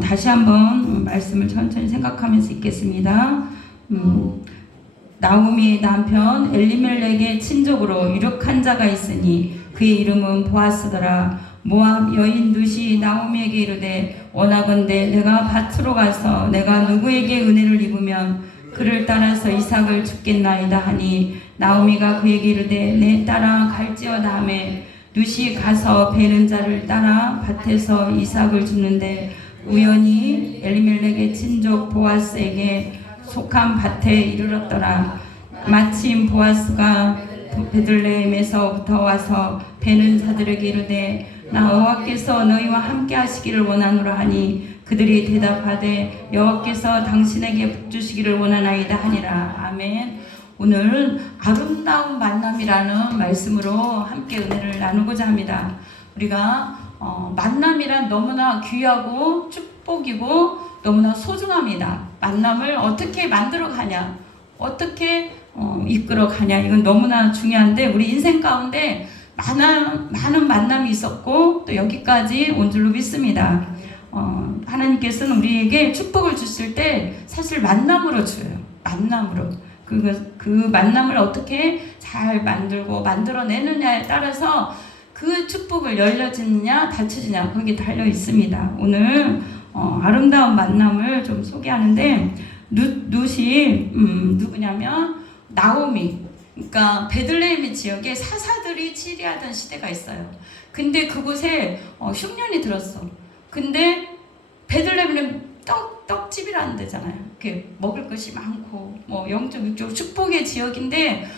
다시 한번 말씀을 천천히 생각하면서 읽겠습니다. 나오미의 남편 엘리멜렉의 친족으로 유력한 자가 있으니 그의 이름은 보아스더라. 모압 여인 룻이 나오미에게 이르되 원하건대 내가 밭으로 가서 내가 누구에게 은혜를 입으면 그를 따라서 이삭을 줍겠나이다 하니 나오미가 그에게 이르되 내 딸아 갈지어다 하매 룻이 가서 베는 자를 따라 밭에서 이삭을 줍는데 우연히 엘리멜렉의 친족 보아스에게 속한 밭에 이르렀더라. 마침 보아스가 베들레헴에서부터 와서 베는 자들에게 이르되 나 여호와께서 너희와 함께 하시기를 원하노라 하니 그들이 대답하되 여호와께서 당신에게 복 주시기를 원하나이다 하니라. 아멘. 오늘 아름다운 만남이라는 말씀으로 함께 은혜를 나누고자 합니다. 우리가 만남이란 너무나 귀하고 축복이고 너무나 소중합니다. 만남을 어떻게 만들어 가냐, 어떻게 이끌어 가냐, 이건 너무나 중요한데 우리 인생 가운데 많은 만남이 있었고 또 여기까지 온 줄로 믿습니다. 하나님께서는 우리에게 축복을 주실 때 사실 만남으로 줘요. 만남으로. 그 만남을 어떻게 잘 만들어내느냐에 따라서 그 축복을 열려지느냐 닫혀지느냐 거기 달려 있습니다. 오늘 아름다운 만남을 좀 소개하는데 룻이 누구냐면 나오미, 그러니까 베들레헴 지역에 사사들이 치리하던 시대가 있어요. 근데 그곳에 흉년이 들었어. 근데 베들레헴은 떡집이라는 데잖아요. 이렇게 먹을 것이 많고 뭐 0.6조 축복의 지역인데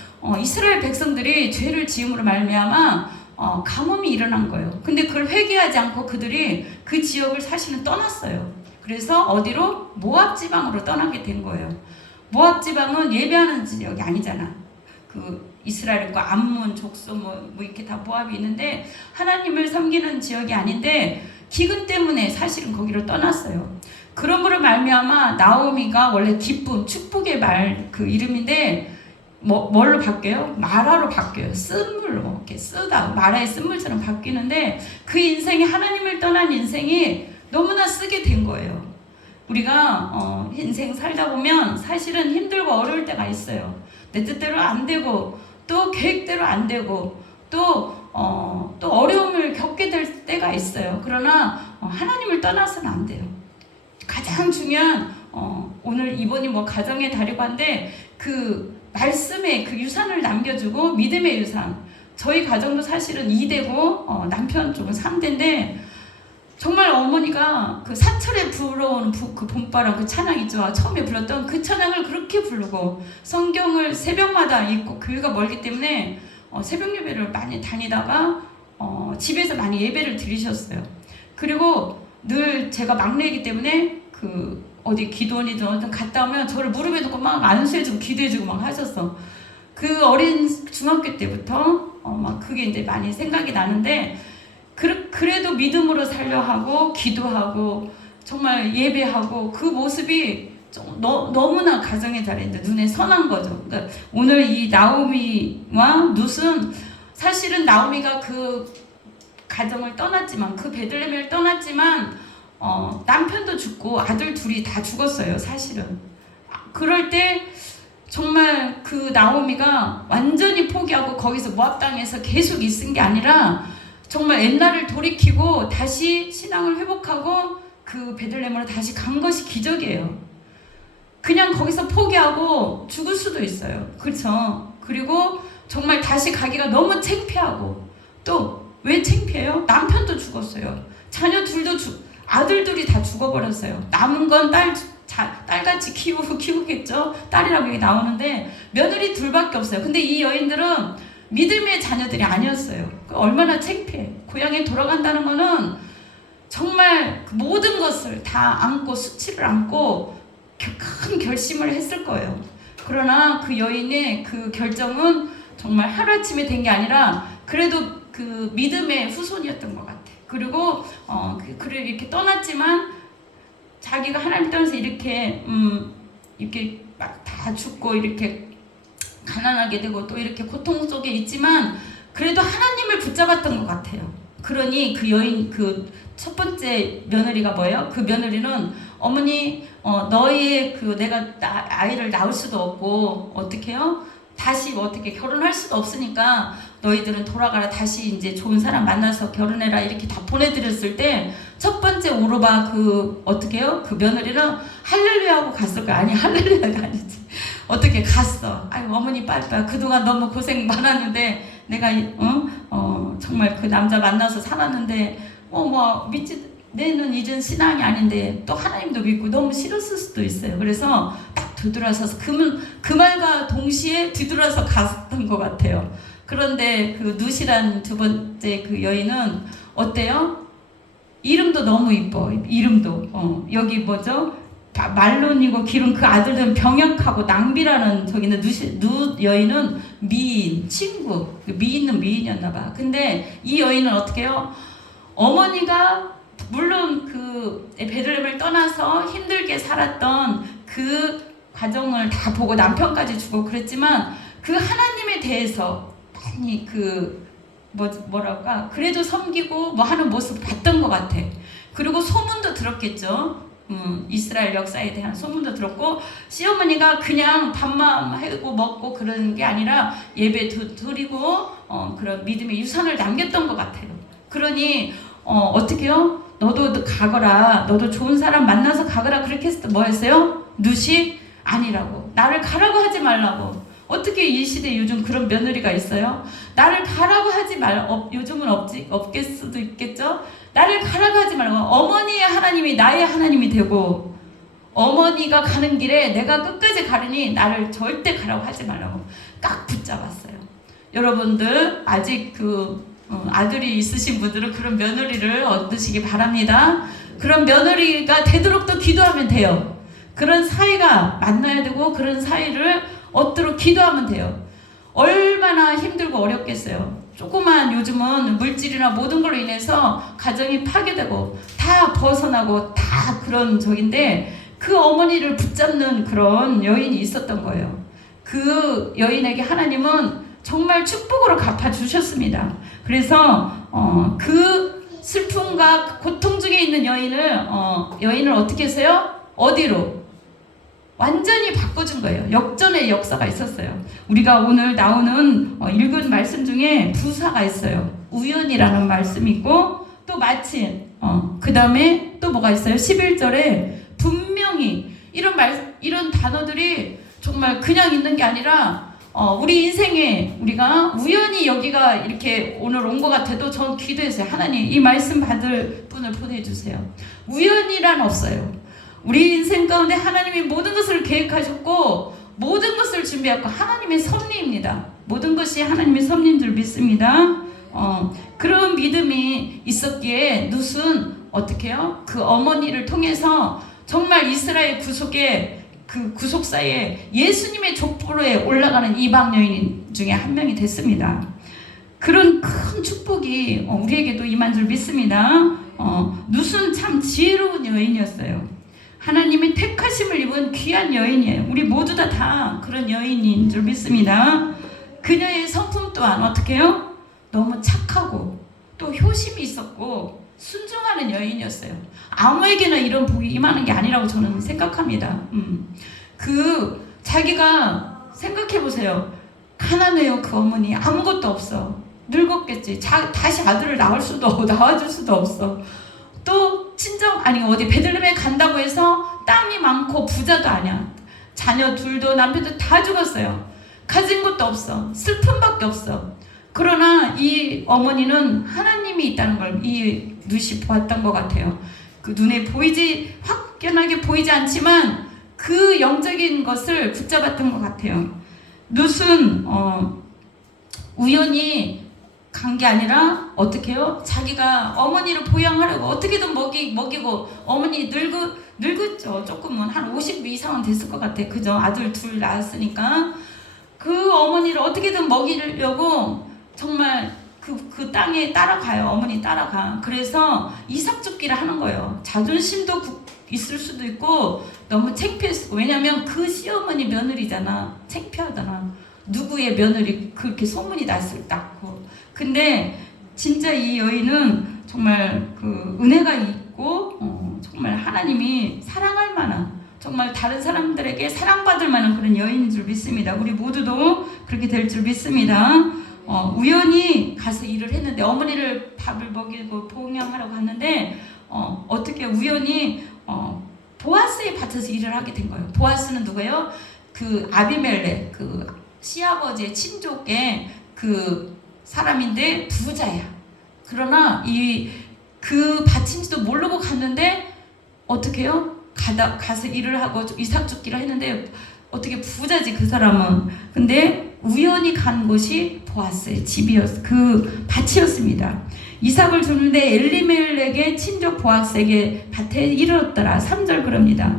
이스라엘 백성들이 죄를 지음으로 말미암아 가뭄이 일어난 거예요. 근데 그걸 회개하지 않고 그들이 그 지역을 사실은 떠났어요. 그래서 어디로? 모압 지방으로 떠나게 된 거예요. 모압 지방은 예배하는 지역이 아니잖아. 그 이스라엘과 암몬, 족소 뭐 이렇게 다 모압이 있는데 하나님을 섬기는 지역이 아닌데 기근 때문에 사실은 거기로 떠났어요. 그러므로 말미암아 나오미가 원래 기쁨, 축복의 그 이름인데 뭘로 바뀌어요? 마라로 바뀌어요. 쓴물로 이렇게 쓰다 마라의 쓴물처럼 바뀌는데 그 인생이 하나님을 떠난 인생이 너무나 쓰게 된 거예요. 우리가 인생 살다 보면 사실은 힘들고 어려울 때가 있어요. 내 뜻대로 안 되고 또 계획대로 안 되고 또 어려움을 겪게 될 때가 있어요. 그러나 하나님을 떠나서는 안 돼요. 가장 중요한 오늘 이번이 뭐 가정의 달이고 한데 그 말씀의 그 유산을 남겨주고 믿음의 유산. 저희 가정도 사실은 2대고 남편 쪽은 3대인데 정말 어머니가 그 사철에 불어오는 그 봄바람 그 찬양 있죠. 처음에 불렀던 그 찬양을 그렇게 부르고 성경을 새벽마다 읽고 교회가 멀기 때문에 새벽 예배를 많이 다니다가 집에서 많이 예배를 드리셨어요. 그리고 늘 제가 막내이기 때문에 그 어디 기도원이든 어떤 갔다 오면 저를 무릎에 놓고 막 안수해주고 기도해주고 막 하셨어. 그 어린 중학교 때부터 막 그게 이제 많이 생각이 나는데 그래도 믿음으로 살려 하고 기도하고 정말 예배하고 그 모습이 너무나 가정의 달인데 눈에 선한 거죠. 그러니까 오늘 이 나오미와 룻은 사실은 나오미가 그 가정을 떠났지만 그 베들레헴을 떠났지만 남편도 죽고 아들 둘이 다 죽었어요. 사실은. 그럴 때 정말 그 나오미가 완전히 포기하고 거기서 모압 땅에서 계속 있은 게 아니라 정말 옛날을 돌이키고 다시 신앙을 회복하고 그 베들레헴으로 다시 간 것이 기적이에요. 그냥 거기서 포기하고 죽을 수도 있어요. 그렇죠? 그리고 정말 다시 가기가 너무 창피하고 또 왜 창피해요? 남편도 죽었어요. 자녀 둘도 아들들이 다 죽어버렸어요. 남은 건 딸같이 키우겠죠? 딸이라고 얘기 나오는데 며느리 둘밖에 없어요. 근데 이 여인들은 믿음의 자녀들이 아니었어요. 얼마나 창피해. 고향에 돌아간다는 거는 정말 모든 것을 다 안고 수치를 안고 큰 결심을 했을 거예요. 그러나 그 여인의 그 결정은 정말 하루아침에 된 게 아니라 그래도 그 믿음의 후손이었던 것 같아. 그리고 그를 이렇게 떠났지만 자기가 하나님 떠나서 이렇게 막 다 죽고 이렇게 가난하게 되고 또 이렇게 고통 속에 있지만 그래도 하나님을 붙잡았던 것 같아요. 그러니 그 여인 그 첫 번째 며느리가 뭐예요? 그 며느리는 어머니 너의 그 내가 아이를 낳을 수도 없고 어떻게 해요? 다시 어떻게 결혼할 수도 없으니까 너희들은 돌아가라, 다시 이제 좋은 사람 만나서 결혼해라, 이렇게 다 보내드렸을 때 첫 번째 오르바 그 어떻게 해요? 그 며느리는 할렐루야 하고 갔을 거야. 아니, 할렐루야가 아니지. 어떻게 갔어. 아유, 어머니 빨리빨리 그동안 너무 고생 많았는데 내가 정말 그 남자 만나서 살았는데 뭐 믿지, 내는 이젠 신앙이 아닌데 또 하나님도 믿고 너무 싫었을 수도 있어요. 그래서 딱 뒤돌아서서 그 말과 동시에 뒤돌아서 갔던 것 같아요. 그런데 그 누시란 두 번째 그 여인은 어때요? 이름도 너무 이뻐. 이름도 여기 뭐죠? 말론이고 기름, 그 아들들은 병약하고 낭비라는, 저기는 누 여인은 미인, 친구, 미인은 미인이었나봐. 근데 이 여인은 어떻게 해요? 어머니가 물론 그 베들레헴을 떠나서 힘들게 살았던 그 과정을 다 보고 남편까지 주고 그랬지만 그 하나님에 대해서 많이 뭐랄까 그래도 섬기고 뭐 하는 모습 봤던 것 같아. 그리고 소문도 들었겠죠. 이스라엘 역사에 대한 소문도 들었고, 시어머니가 그냥 밥만 하고 먹고 그러는 게 아니라 예배 드리고 그런 믿음의 유산을 남겼던 것 같아요. 그러니 어떻게요? 너도 가거라, 너도 좋은 사람 만나서 가거라, 그렇게 했을 때 뭐 했어요? 누시? 아니라고, 나를 가라고 하지 말라고. 어떻게 이 시대에 요즘 그런 며느리가 있어요? 나를 가라고 하지 요즘은 없겠 수도 있겠죠? 나를 가라고 하지 말고, 어머니의 하나님이 나의 하나님이 되고, 어머니가 가는 길에 내가 끝까지 가르니 나를 절대 가라고 하지 말라고 딱 붙잡았어요. 여러분들 아직 아들이 있으신 분들은 그런 며느리를 얻으시기 바랍니다. 그런 며느리가 되도록 또 기도하면 돼요. 그런 사이가 만나야 되고 그런 사이를 얻도록 기도하면 돼요. 얼마나 힘들고 어렵겠어요. 조그만 요즘은 물질이나 모든 걸로 인해서 가정이 파괴되고 다 벗어나고 다 그런 적인데, 그 어머니를 붙잡는 그런 여인이 있었던 거예요. 그 여인에게 하나님은 정말 축복으로 갚아주셨습니다. 그래서 그 슬픔과 고통 중에 있는 여인을 어떻게 했어요? 어디로? 완전히 바꿔준 거예요. 역전의 역사가 있었어요. 우리가 오늘 나오는 읽은 말씀 중에 부사가 있어요. 우연이라는 말씀이 있고, 또 마침 그 다음에 또 뭐가 있어요? 11절에 분명히 이런 단어들이 정말 그냥 있는 게 아니라 우리 인생에 우리가 우연히 여기가 이렇게 오늘 온 것 같아도 전 기도했어요. 하나님, 이 말씀 받을 분을 보내주세요. 우연이란 없어요. 우리 인생 가운데 하나님이 모든 것을 계획하셨고 모든 것을 준비했고 하나님의 섭리입니다. 모든 것이 하나님의 섭리인 줄 믿습니다. 그런 믿음이 있었기에 룻은 어떻게 해요? 그 어머니를 통해서 정말 이스라엘 구속의 그 구속사에 예수님의 족보로에 올라가는 이방 여인 중에 한 명이 됐습니다. 그런 큰 축복이 우리에게도 임한 줄 믿습니다. 룻은 참 지혜로운 여인이었어요. 하나님의 택하심을 입은 귀한 여인이에요. 우리 모두 다 그런 여인인 줄 믿습니다. 그녀의 성품 또한 어떻게 해요? 너무 착하고 또 효심이 있었고 순종하는 여인이었어요. 아무에게나 이런 복이 임하는 게 아니라고 저는 생각합니다. 자기가 생각해보세요. 가난해요. 그 어머니 아무것도 없어. 늙었겠지. 다시 아들을 낳아줄 수도 없어. 또 친정 어디 베들레헴에 간다고 해서 땅이 많고 부자도 아니야. 자녀 둘도 남편도 다 죽었어요. 가진 것도 없어. 슬픔밖에 없어. 그러나 이 어머니는 하나님이 있다는 걸 이 룻이 보았던 것 같아요. 그 눈에 확연하게 보이지 않지만 그 영적인 것을 붙잡았던 것 같아요. 룻은 우연히 간 게 아니라 어떻게 해요? 자기가 어머니를 보양하려고 어떻게든 먹이고, 어머니 늙었죠. 조금은 한 50 이상은 됐을 것 같아. 그죠? 아들 둘 낳았으니까 그 어머니를 어떻게든 먹이려고 정말 그 땅에 따라가요. 어머니 따라가. 그래서 이삭죽기를 하는 거예요. 자존심도 있을 수도 있고 너무 창피했고, 왜냐면 그 시어머니 며느리잖아. 창피하잖아. 누구의 며느리 그렇게 소문이 났을 딱. 근데 진짜 이 여인은 정말 그 은혜가 있고 정말 하나님이 사랑할 만한 정말 다른 사람들에게 사랑받을 만한 그런 여인인 줄 믿습니다. 우리 모두도 그렇게 될 줄 믿습니다. 우연히 가서 일을 했는데 어머니를 밥을 먹이고 봉양하라고 갔는데 어떻게 우연히 보아스의 밭에서 일을 하게 된 거예요. 보아스는 누구예요? 그 아비멜렉 그 시아버지의 친족의 그 사람인데 부자야. 그러나 그 밭인지도 모르고 갔는데 어떻게 해요? 가서 일을 하고 이삭 줍기를 했는데 어떻게 부자지 그 사람은. 근데 우연히 간 곳이 보아스의 집이었 그 밭이었습니다. 이삭을 주는데 엘리멜렉의 친족 보아스에게 밭에 이르렀더라. 3절 그럽니다.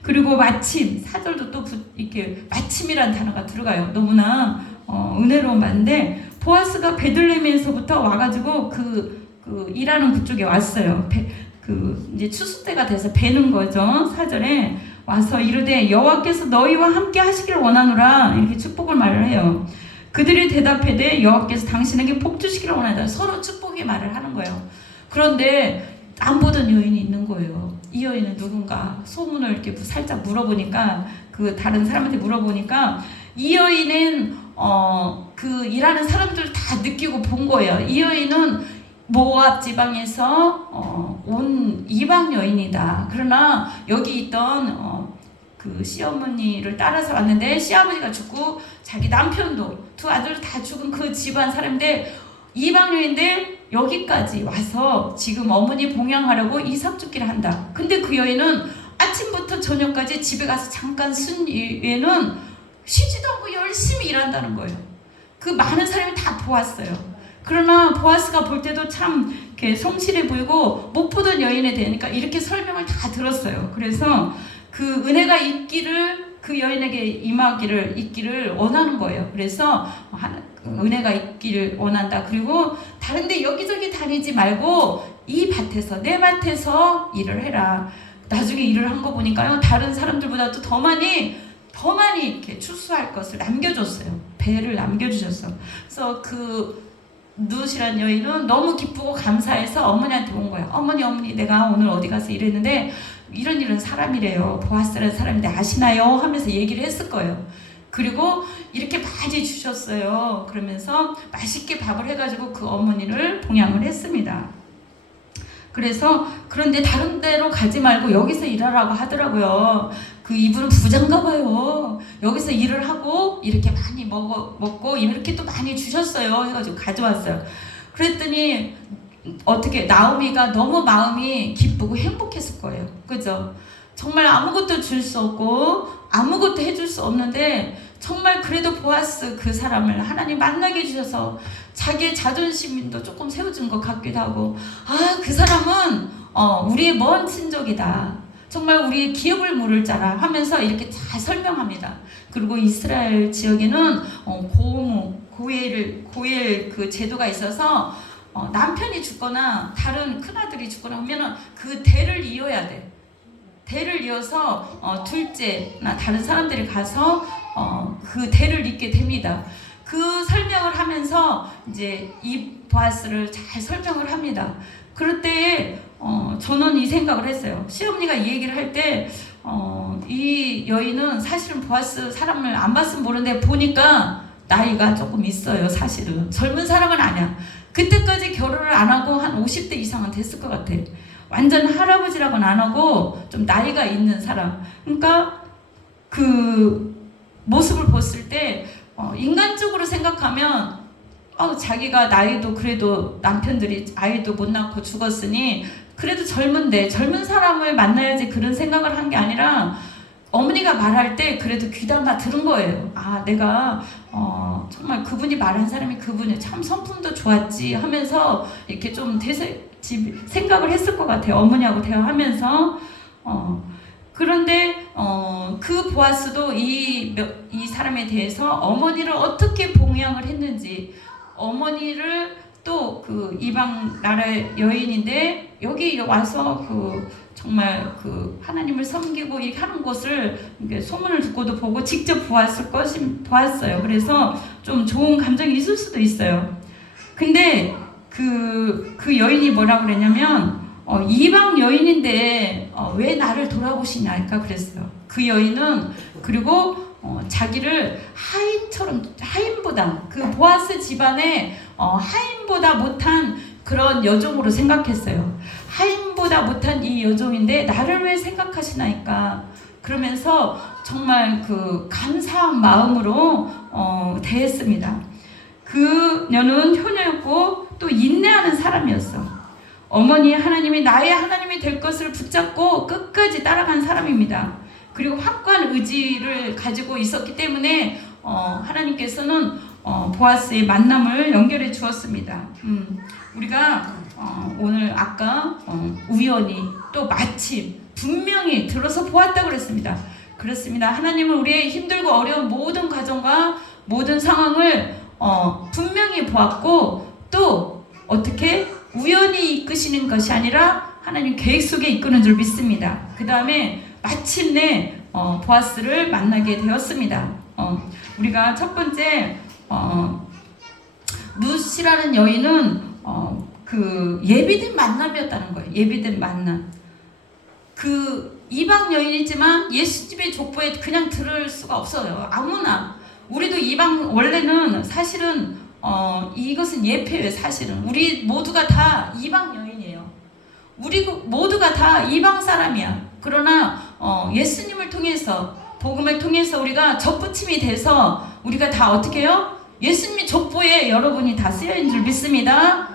그리고 마침 4절도 또 이렇게 마침이란 단어가 들어가요. 너무나 은혜로운 말인데 보아스가 베들레헴에서부터 와가지고 그 일하는 그쪽에 왔어요. 이제 추수 때가 돼서 베는 거죠. 4절에 와서 이르되 여호와께서 너희와 함께 하시기를 원하노라 이렇게 축복을 말을 해요. 그들이 대답하되 여호와께서 당신에게 복 주시기를 원하다. 서로 축복의 말을 하는 거예요. 그런데 안 보던 여인이 있는 거예요. 이 여인은 누군가 소문을 이렇게 살짝 물어보니까 그 다른 사람한테 물어보니까 이 여인은 그 일하는 사람들 다 느끼고 본 거예요. 이 여인은 모압 지방에서 온 이방 여인이다. 그러나 여기 있던 그 시어머니를 따라서 왔는데 시아버지가 죽고 자기 남편도 두 아들 다 죽은 그 집안 사람인데 이방 여인인데 여기까지 와서 지금 어머니 봉양하려고 이삭 줍기를 한다. 근데 그 여인은 아침부터 저녁까지 집에 가서 잠깐 쓴 이외에는 쉬지도 않고 열심히 일한다는 거예요. 그 많은 사람이 다 보았어요. 그러나 보아스가 볼 때도 참 이렇게 성실해 보이고 못 보던 여인에 대하니까 이렇게 설명을 다 들었어요. 그래서 그 은혜가 있기를 그 여인에게 있기를 원하는 거예요. 그래서 은혜가 있기를 원한다. 그리고 다른데 여기저기 다니지 말고 이 밭에서 내 밭에서 일을 해라. 나중에 일을 한 거 보니까요. 다른 사람들보다도 더 많이 이렇게 추수할 것을 남겨줬어요. 배를 남겨주셨어. 그래서 그 누시란 여인은 너무 기쁘고 감사해서 어머니한테 온 거야. 어머니 내가 오늘 어디 가서 일했는데 이런 사람이래요. 보아스라는 사람인데 아시나요? 하면서 얘기를 했을 거예요. 그리고 이렇게 많이 주셨어요. 그러면서 맛있게 밥을 해가지고 그 어머니를 봉양을 했습니다. 그래서 그런데 다른 데로 가지 말고 여기서 일하라고 하더라고요. 그 이분은 부자인가 봐요. 여기서 일을 하고 이렇게 많이 먹고 이렇게 또 많이 주셨어요. 해가지고 가져왔어요. 그랬더니 어떻게 나오미가 너무 마음이 기쁘고 행복했을 거예요. 그죠? 정말 아무것도 줄 수 없고 아무것도 해줄 수 없는데 정말 그래도 보아스 그 사람을 하나님 만나게 해주셔서 자기의 자존심도 조금 세워준 것 같기도 하고 그 사람은 우리의 먼 친족이다. 정말 우리의 기업을 물을 자라 하면서 이렇게 잘 설명합니다. 그리고 이스라엘 지역에는 고엘 그 제도가 있어서 남편이 죽거나 다른 큰아들이 죽거나 하면은 그 대를 이어야 돼. 대를 이어서 둘째나 다른 사람들이 가서 그 대를 잇게 됩니다. 그 설명을 하면서 이제 이 보아스를 잘 설명을 합니다. 그럴 때 저는 이 생각을 했어요. 시어머니가 이 얘기를 할 때 이 여인은 사실은 보아스 사람을 안 봤으면 모르는데 보니까 나이가 조금 있어요. 사실은 젊은 사람은 아니야. 그때까지 결혼을 안 하고 한 50대 이상은 됐을 것 같아. 완전 할아버지라고는 안 하고 좀 나이가 있는 사람. 그러니까 그 모습을 봤을 때 인간적으로 생각하면 자기가 나이도 그래도 남편들이 아이도 못 낳고 죽었으니 그래도 젊은 사람을 만나야지 그런 생각을 한 게 아니라 어머니가 말할 때 그래도 귀담아 들은 거예요. 내가 정말 그분이 말한 사람이 그분이 참 성품도 좋았지 하면서 이렇게 좀 생각을 했을 것 같아요. 어머니하고 대화하면서. 그런데 그 보아스도 이 사람에 대해서 어머니를 어떻게 봉양을 했는지 어머니를 또 그 이방 나라의 여인인데 여기 와서 그 정말 그 하나님을 섬기고 이렇게 하는 것을 소문을 듣고도 보고 직접 보았어요. 그래서 좀 좋은 감정이 있을 수도 있어요. 근데 그 여인이 뭐라 그랬냐면 이방 여인인데 왜 나를 돌아보시냐니까 그랬어요. 그 여인은 그리고 자기를 하인보다 그 보아스 집안의 하인보다 못한 그런 여종으로 생각했어요. 하인보다 못한 이 여종인데 나를 왜 생각하시나이까 그러면서 정말 그 감사한 마음으로 대했습니다. 그녀는 효녀였고 또 인내하는 사람이었어. 어머니 하나님이 나의 하나님이 될 것을 붙잡고 끝까지 따라간 사람입니다. 그리고 확고한 의지를 가지고 있었기 때문에 하나님께서는 보아스의 만남을 연결해 주었습니다. 우리가 오늘 아까 우연히 또 마침 분명히 들어서 보았다고 그랬습니다. 그렇습니다. 하나님은 우리의 힘들고 어려운 모든 과정과 모든 상황을 분명히 보았고 또 어떻게 우연히 이끄시는 것이 아니라 하나님 계획 속에 이끄는 줄 믿습니다. 그 다음에 마침내 보아스를 만나게 되었습니다. 우리가 첫 번째 룻이라는 여인은 그 예비된 만남이었다는 거예요. 예비된 만남. 그 이방 여인이지만 예수집의 족보에 그냥 들을 수가 없어요. 아무나. 우리도 이방 원래는 사실은 이것은 예표예요. 사실은 우리 모두가 다 이방 여인이에요. 우리 모두가 다 이방 사람이야. 그러나 예수님을 통해서 복음을 통해서 우리가 접붙임이 돼서 우리가 다 어떻게 해요? 예수님의 족보에 여러분이 다 쓰여있는 줄 믿습니다.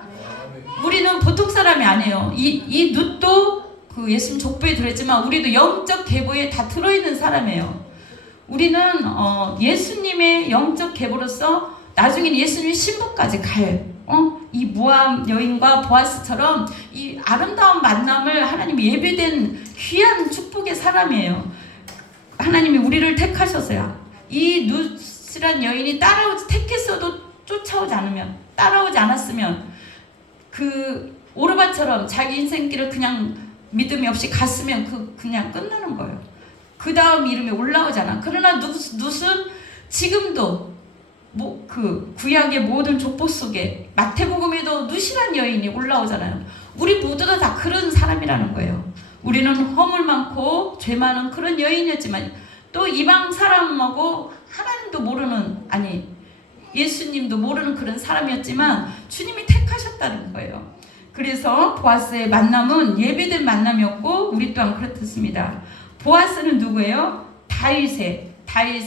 우리는 보통 사람이 아니에요. 이 룻도 그 예수님 족보에 들어있지만 우리도 영적 계보에 다 들어있는 사람이에요. 우리는 예수님의 영적 계보로서 나중에는 예수님의 신부까지 갈 이 모함 여인과 보아스처럼 이 아름다운 만남을 하나님이 예비된 귀한 축복의 사람이에요. 하나님이 우리를 택하셨어요. 이 룻이란 여인이 택했어도 쫓아오지 않으면, 따라오지 않았으면 그 오르바처럼 자기 인생길을 그냥 믿음이 없이 갔으면 그냥 끝나는 거예요. 그 다음 이름이 올라오잖아. 그러나 룻은 지금도 그 구약의 모든 족보 속에 마태복음에도 룻이란 여인이 올라오잖아요. 우리 모두가 다 그런 사람이라는 거예요. 우리는 허물 많고 죄 많은 그런 여인이었지만 또 이방 사람하고 하나님도 모르는 예수님도 모르는 그런 사람이었지만 주님이 택하셨다는 거예요. 그래서 보아스의 만남은 예비된 만남이었고 우리 또한 그렇습니다. 보아스는 누구예요? 다윗의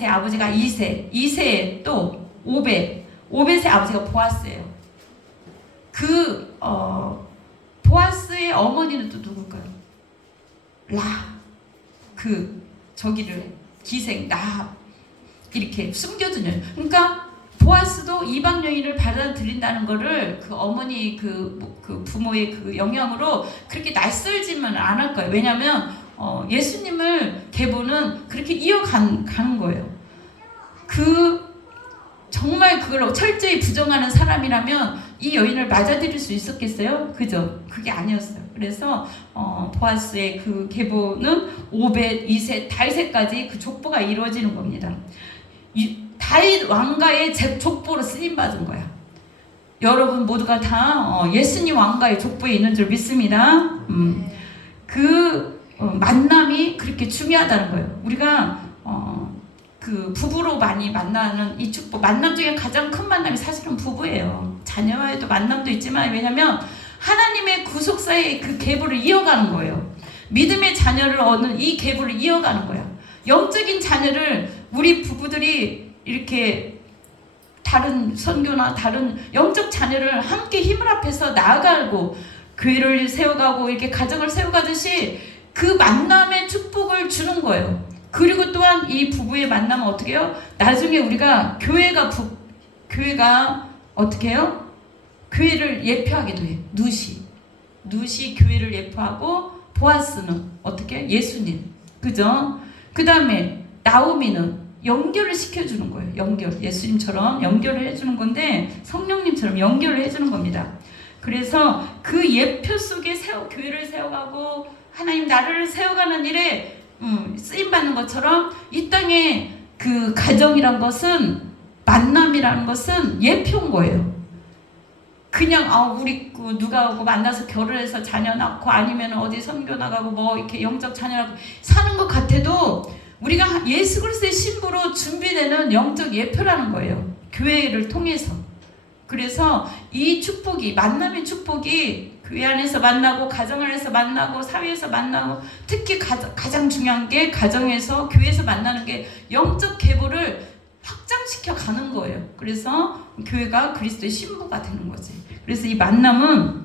아버지가 이세의 또 오벳의 아버지가 보아스예요. 보아스의 어머니는 또 누굴까요? 저기를 기생 이렇게 숨겨둔 여인. 그러니까 보아스도 이방 여인을 받아들인다는 거를 그 어머니 그 부모의 그 영향으로 그렇게 낯설지만 안 할 거예요. 왜냐하면 예수님을 계보는 그렇게 이어가는 거예요. 정말 그걸 철저히 부정하는 사람이라면 이 여인을 맞아들일 수 있었겠어요? 그죠? 그게 아니었어요. 그래서 보아스의 그 계보는 오벳, 이셋, 다윗까지 그 족보가 이루어지는 겁니다. 다윗 왕가의 족보로 쓰임받은 거야. 여러분 모두가 다 예수님 왕가의 족보에 있는 줄 믿습니다. 만남이 그렇게 중요하다는 거예요. 우리가 그 부부로 많이 만나는 이 축복, 만남 중에 가장 큰 만남이 사실은 부부예요. 자녀와의도 만남도 있지만 왜냐하면 하나님의 구속사의 그 계보를 이어가는 거예요. 믿음의 자녀를 얻는 이 계보를 이어가는 거야. 영적인 자녀를 우리 부부들이 이렇게 다른 선교나 다른 영적 자녀를 함께 힘을 합해서 나아가고 교회를 세워가고 이렇게 가정을 세워가듯이 그 만남의 축복을 주는 거예요. 그리고 또한 이 부부의 만남은 어떻게 해요? 나중에 우리가 교회가 어떻게 해요? 교회를 예표하기도 해. 룻이 교회를 예표하고 보아스는 어떻게 해요? 예수님. 그죠? 그 다음에 나오미는 연결을 시켜주는 거예요. 예수님처럼 연결을 해주는 건데 성령님처럼 연결을 해주는 겁니다. 그래서 그 예표 속에 교회를 세워가고 하나님 나라를 세워가는 일에 쓰임받는 것처럼 이 땅에 그 가정이란 것은 만남이라는 것은 예표인 거예요. 그냥 우리 누가 만나서 결혼해서 자녀 낳고 아니면 어디 선교 나가고 뭐 이렇게 영적 자녀 낳고 사는 것 같아도 우리가 예수 그리스도의 신부로 준비되는 영적 예표라는 거예요. 교회를 통해서. 그래서 이 축복이, 만남의 축복이 교회 안에서 만나고 가정 안에서 만나고 사회에서 만나고 특히 가장 중요한 게 가정에서 교회에서 만나는 게 영적 계보를 확장시켜 가는 거예요. 그래서 교회가 그리스도의 신부가 되는 거지. 그래서 이 만남은,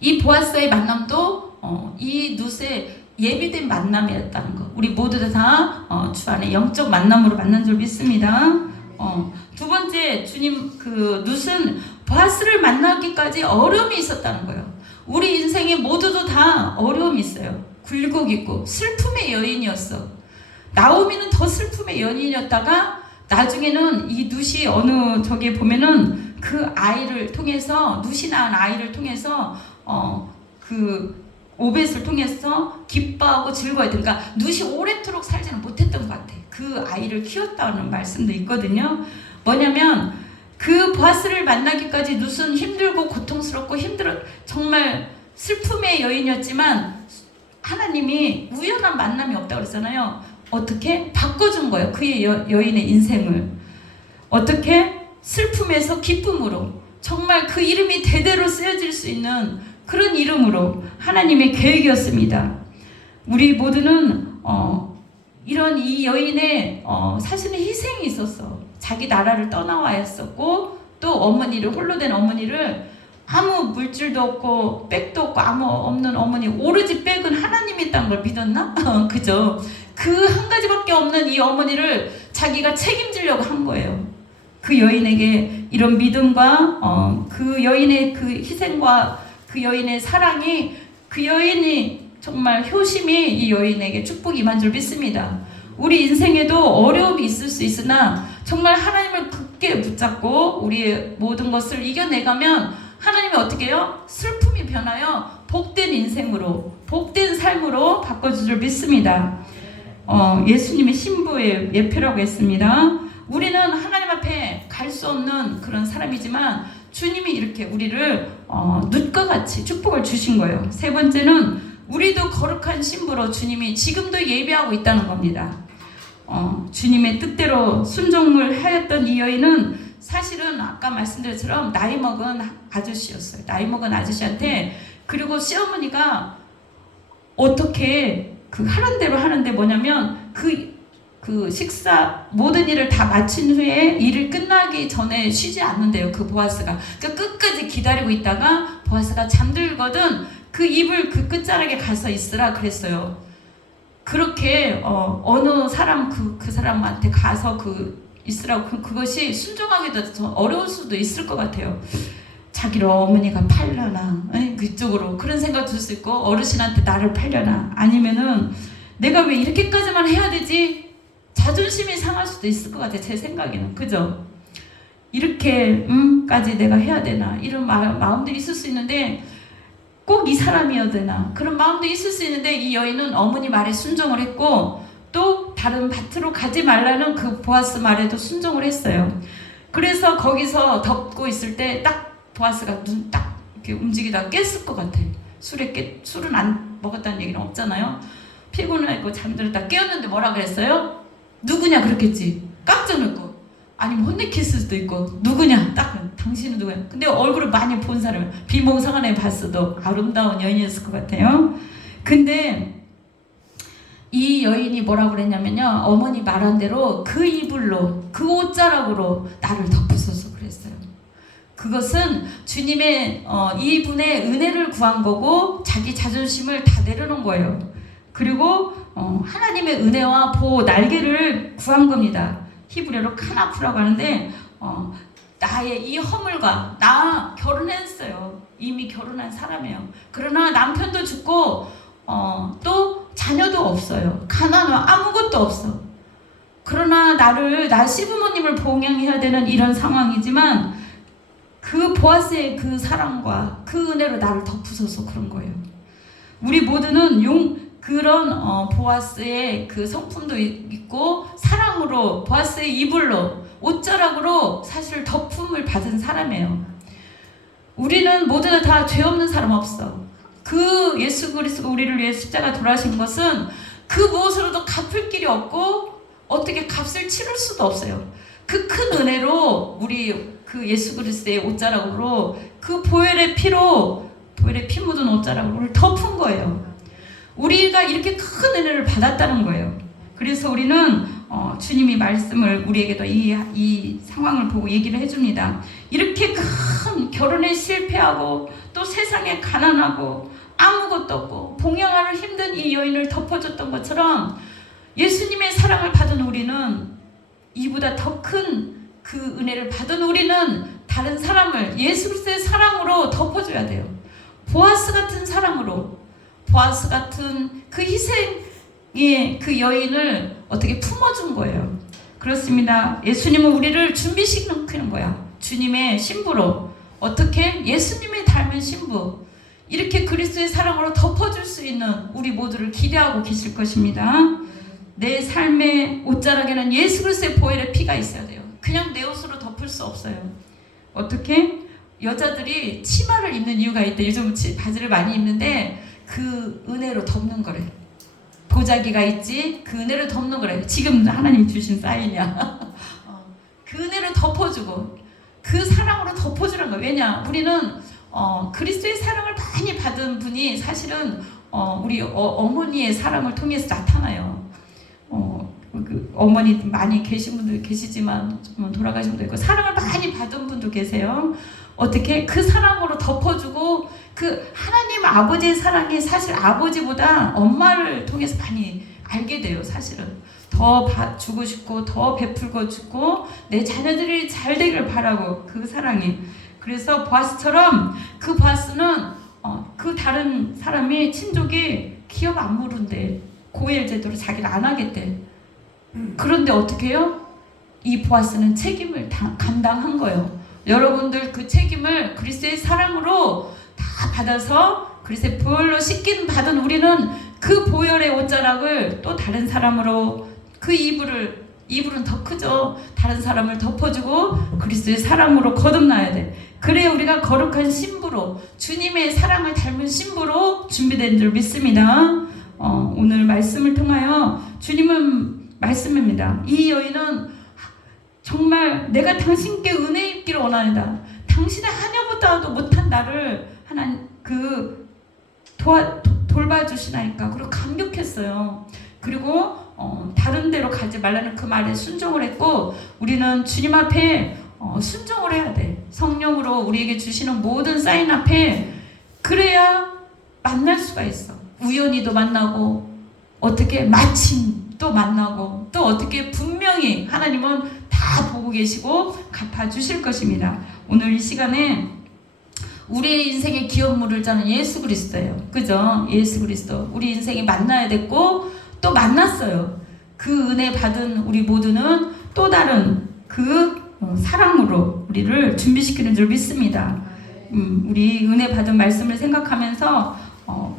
이 보아스의 만남도 이 룻의 예비된 만남이었다는 거. 우리 모두 다 주 안에 영적 만남으로 만난 줄 믿습니다. 두 번째, 주님 룻은 보아스를 만나기까지 어려움이 있었다는 거예요. 우리 인생에 모두도 다 어려움이 있어요. 굴곡 있고 슬픔의 여인이었어. 나오미는 더 슬픔의 여인이었다가 나중에는 이 룻이 어느 저기에 보면은 그 아이를 통해서, 룻이 낳은 아이를 통해서 그 오벳을 통해서 기뻐하고 즐거워했던, 그러니까 룻이 오래도록 살지는 못했던 것 같아. 그 아이를 키웠다는 말씀도 있거든요. 뭐냐면 그 보아스를 만나기까지 룻은 힘들고 고통스럽고 정말 슬픔의 여인이었지만 하나님이 우연한 만남이 없다고 그랬잖아요. 어떻게? 바꿔준 거예요. 그의 여인의 인생을. 어떻게? 슬픔에서 기쁨으로, 정말 그 이름이 대대로 쓰여질 수 있는 그런 이름으로 하나님의 계획이었습니다. 우리 모두는 이런 이 여인의 사실은 희생이 있었어. 자기 나라를 떠나와야 했었고, 또 어머니를, 홀로 된 어머니를, 아무 물질도 없고 백도 없고 아무 없는 어머니, 오로지 백은 하나님이 있다는 걸 믿었나? 그죠? 그 한 가지밖에 없는 이 어머니를 자기가 책임지려고 한 거예요. 그 여인에게 이런 믿음과 그 여인의 그 희생과 그 여인의 사랑이, 그 여인이 정말 효심이 이 여인에게 축복이 임한 줄 믿습니다. 우리 인생에도 어려움이 있을 수 있으나 정말 하나님을 굳게 붙잡고 우리의 모든 것을 이겨내가면 하나님이 어떻게 해요? 슬픔이 변하여 복된 인생으로, 복된 삶으로 바꿔줄 줄 믿습니다. 예수님의 신부의 예표라고 했습니다. 우리는 하나님 앞에 갈 수 없는 그런 사람이지만 주님이 이렇게 우리를 룻과 같이 축복을 주신 거예요. 세 번째는 우리도 거룩한 신부로 주님이 지금도 예배하고 있다는 겁니다. 주님의 뜻대로 순종을 하였던 이 여인은 사실은 아까 말씀드린 것처럼 나이 먹은 아저씨였어요. 나이 먹은 아저씨한테, 그리고 시어머니가 어떻게 하는 대로 하는데 뭐냐면 그 식사 모든 일을 다 마친 후에 일을 끝나기 전에 쉬지 않는데요. 그 보아스가. 그러니까 끝까지 기다리고 있다가 보아스가 잠들거든 그 이불 그 끝자락에 가서 있으라 그랬어요. 그렇게 어느 사람 그 사람한테 가서 있으라고, 그것이 순종하기도 더 어려울 수도 있을 것 같아요. 자기를 어머니가 팔려나, 그쪽으로 그런 생각 들 수 있고, 어르신한테 나를 팔려나, 아니면은 내가 왜 이렇게까지만 해야 되지? 자존심이 상할 수도 있을 것 같아요. 제 생각에는. 그죠? 이렇게까지 내가 해야 되나, 이런 마음도 있을 수 있는데, 꼭 이 사람이어야 되나, 그런 마음도 있을 수 있는데, 이 여인은 어머니 말에 순종을 했고 또 다른 밭으로 가지 말라는 그 보아스 말에도 순종을 했어요. 그래서 거기서 덮고 있을 때 딱 보아스가 눈 딱 이렇게 움직이다가 깼을 것 같아요. 술은 안 먹었다는 얘기는 없잖아요. 피곤하고 잠들었다 깨었는데 뭐라 그랬어요? 누구냐 그랬겠지. 깜짝 놀고, 아니면 혼내켰을 수도 있고, 누구냐, 딱 당신은 누구야. 근데 얼굴을 많이 본 사람은 비몽사간에 봤어도 아름다운 여인이었을 것 같아요. 근데 이 여인이 뭐라고 그랬냐면요, 어머니 말한 대로 그 이불로, 그 옷자락으로 나를 덮으소서 그랬어요. 그것은 주님의 이분의 은혜를 구한 거고, 자기 자존심을 다 내려놓은 거예요. 그리고 하나님의 은혜와 보호, 날개를 구한 겁니다. 히브리어로 카나프라고 하는데, 나의 이 허물과, 나 결혼했어요. 이미 결혼한 사람이에요. 그러나 남편도 죽고 또 자녀도 없어요. 가난은 아무것도 없어. 그러나 나 시부모님을 봉양해야 되는 이런 상황이지만 그 보아스의 그 사랑과 그 은혜로 나를 덮으소서 그런 거예요. 우리 모두는 그런 보아스의 그 성품도 있고, 사랑으로, 보아스의 이불로, 옷자락으로 사실 덮음을 받은 사람이에요. 우리는 모두 다 죄 없는 사람 없어. 그 예수 그리스도가 우리를 위해 십자가 돌아가신 것은 그 무엇으로도 갚을 길이 없고 어떻게 값을 치를 수도 없어요. 그 큰 은혜로 우리 그 예수 그리스도의 옷자락으로 그 보혈의 피로, 보혈의 피 묻은 옷자락으로 우리를 덮은 거예요. 우리가 이렇게 큰 은혜를 받았다는 거예요. 그래서 우리는 주님이 말씀을 우리에게도 이 상황을 보고 얘기를 해줍니다. 이렇게 큰 결혼에 실패하고 또 세상에 가난하고 아무것도 없고 봉양하는 힘든 이 여인을 덮어줬던 것처럼 예수님의 사랑을 받은 우리는 이보다 더 큰 그 은혜를 받은 우리는 다른 사람을 예수 그리스도의 사랑으로 덮어줘야 돼요. 보아스 같은 사랑으로, 보아스 같은 그 희생의 그 여인을 어떻게 품어준 거예요. 그렇습니다. 예수님은 우리를 준비시키는 거야. 주님의 신부로. 어떻게? 예수님이 닮은 신부. 이렇게 그리스도의 사랑으로 덮어줄 수 있는 우리 모두를 기대하고 계실 것입니다. 내 삶의 옷자락에는 예수 그리스도의 보혈의 피가 있어야 돼요. 그냥 내 옷으로 덮을 수 없어요. 어떻게? 여자들이 치마를 입는 이유가 있대. 요즘 바지를 많이 입는데 그 은혜로 덮는 거래. 보자기가 있지? 그 은혜로 덮는 거래. 지금 하나님 주신 사인이야. 그 은혜로 덮어주고 그 사랑으로 덮어주는 거야. 왜냐? 우리는 그리스도의 사랑을 많이 받은 분이 사실은 우리 어머니의 사랑을 통해서 나타나요. 그 어머니 많이 계신 분들 계시지만 돌아가신 분도 있고 사랑을 많이 받은 분도 계세요. 어떻게? 그 사랑으로 덮어주고 그 하나님 아버지의 사랑이 사실 아버지보다 엄마를 통해서 많이 알게 돼요. 사실은 더 주고 싶고 더 베풀고 싶고 내 자녀들이 잘 되길 바라고 그 사랑이. 그래서 보아스처럼 그 보아스는 그 다른 사람이 친족이 기업 안 물은데 고엘 제도로 자기를 안 하겠대. 그런데 어떻게 해요? 이 보아스는 책임을 감당한 거예요. 여러분들 그 책임을 그리스도의 사랑으로 다 받아서 그리스도의 보혈로 씻긴 받은 우리는 그 보혈의 옷자락을 또 다른 사람으로 그 이불은 더 크죠. 다른 사람을 덮어주고 그리스도의 사랑으로 거듭나야 돼. 그래야 우리가 거룩한 신부로 주님의 사랑을 닮은 신부로 준비된 줄 믿습니다. 오늘 말씀을 통하여 주님은 말씀입니다. 이 여인은 정말 내가 당신께 은혜 입기를 원하니다. 당신의 하녀보다도 못한 나를 하나님 돌봐주시나이까. 그리고 감격했어요. 그리고 다른 데로 가지 말라는 그 말에 순종을 했고 우리는 주님 앞에 순종을 해야 돼. 성령으로 우리에게 주시는 모든 사인 앞에 그래야 만날 수가 있어. 우연히도 만나고 어떻게 마침 또 만나고 또 어떻게 분명히 하나님은 다 보고 계시고 갚아주실 것입니다. 오늘 이 시간에 우리의 인생의 기업물을 자는 예수 그리스도예요. 그죠? 예수 그리스도. 우리 인생에 만나야 됐고 또 만났어요. 그 은혜 받은 우리 모두는 또 다른 그 사랑으로 우리를 준비시키는 줄 믿습니다. 우리 은혜 받은 말씀을 생각하면서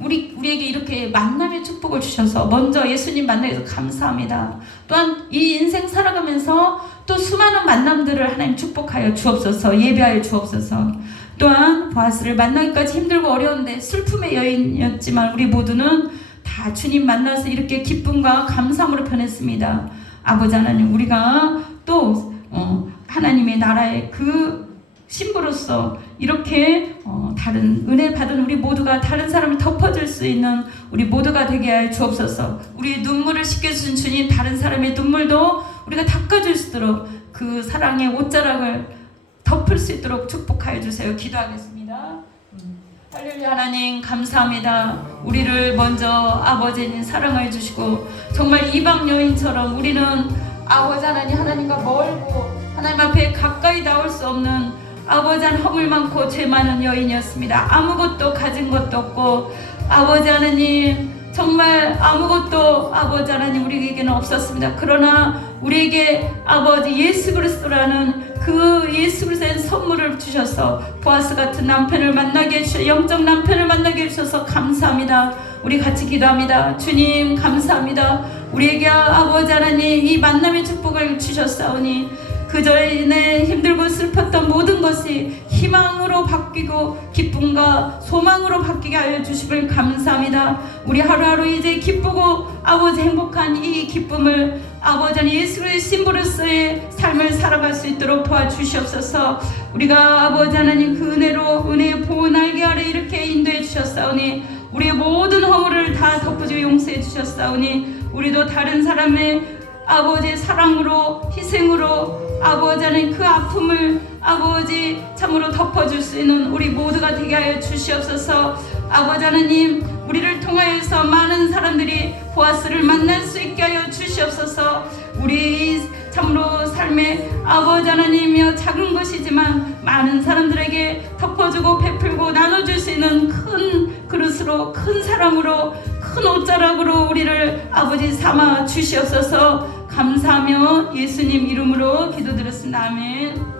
우리에게 이렇게 만남의 축복을 주셔서 먼저 예수님 만나서 감사합니다. 또한 이 인생 살아가면서 또 수많은 만남들을 하나님 축복하여 주옵소서. 예배하여 주옵소서. 또한 보아스를 만나기까지 힘들고 어려운데 슬픔의 여인이었지만 우리 모두는 다 주님 만나서 이렇게 기쁨과 감사함으로 변했습니다. 아버지 하나님, 우리가 또 하나님의 나라의 그 신부로서 이렇게 다른 은혜 받은 우리 모두가 다른 사람을 덮어줄 수 있는 우리 모두가 되게 하여 주옵소서. 우리의 눈물을 씻겨주신 주님, 다른 사람의 눈물도 우리가 닦아줄 수 있도록 그 사랑의 옷자락을 덮을 수 있도록 축복하여 주세요. 기도하겠습니다. 할렐루야. 하나님 감사합니다. 우리를 먼저 아버지님 사랑하여 주시고 정말 이방 여인처럼 우리는 아버지 하나님과 멀고 하나님 앞에 가까이 나올 수 없는 아버지 하나님 허물 많고 죄 많은 여인이었습니다. 아무것도 가진 것도 없고 아버지 하나님 정말 아무것도 아버지 하나님 우리에게는 없었습니다. 그러나 우리에게 아버지 예수 그리스도라는 그 예수 그리스도의 선물을 주셔서 보아스 같은 남편을 만나게 해주셔서 영적 남편을 만나게 해주셔서 감사합니다. 우리 같이 기도합니다. 주님 감사합니다. 우리에게 아버지 하나님 이 만남의 축복을 주셨사오니 그 그전에 힘들고 슬펐던 모든 것이 희망으로 바뀌고 기쁨과 소망으로 바뀌게 하여 주심을 감사합니다. 우리 하루하루 이제 기쁘고 아버지 행복한 이 기쁨을 아버지 예수 그리스도의 신부로서의 삶을 살아갈 수 있도록 도와주시옵소서. 우리가 아버지 하나님 그 은혜로 은혜의 보호 날개 아래 이렇게 인도해 주셨사오니 우리의 모든 허물을 다 덮어주어 용서해 주셨사오니 우리도 다른 사람의 아버지의 사랑으로 희생으로 아버지 하나님 그 아픔을 아버지 참으로 덮어줄 수 있는 우리 모두가 되게 하여 주시옵소서. 아버지 하나님 우리를 통하여서 많은 사람들이 보아스를 만날 수 있게 하여 주시옵소서. 우리 참으로 삶의 아버지 하나님이여 작은 것이지만 많은 사람들에게 덮어주고 베풀고 나눠줄 수 있는 큰 그릇으로 큰 사랑으로 큰 옷자락으로 우리를 아버지 삼아 주시옵소서. 감사하며 예수님 이름으로 기도드렸습니다. 아멘.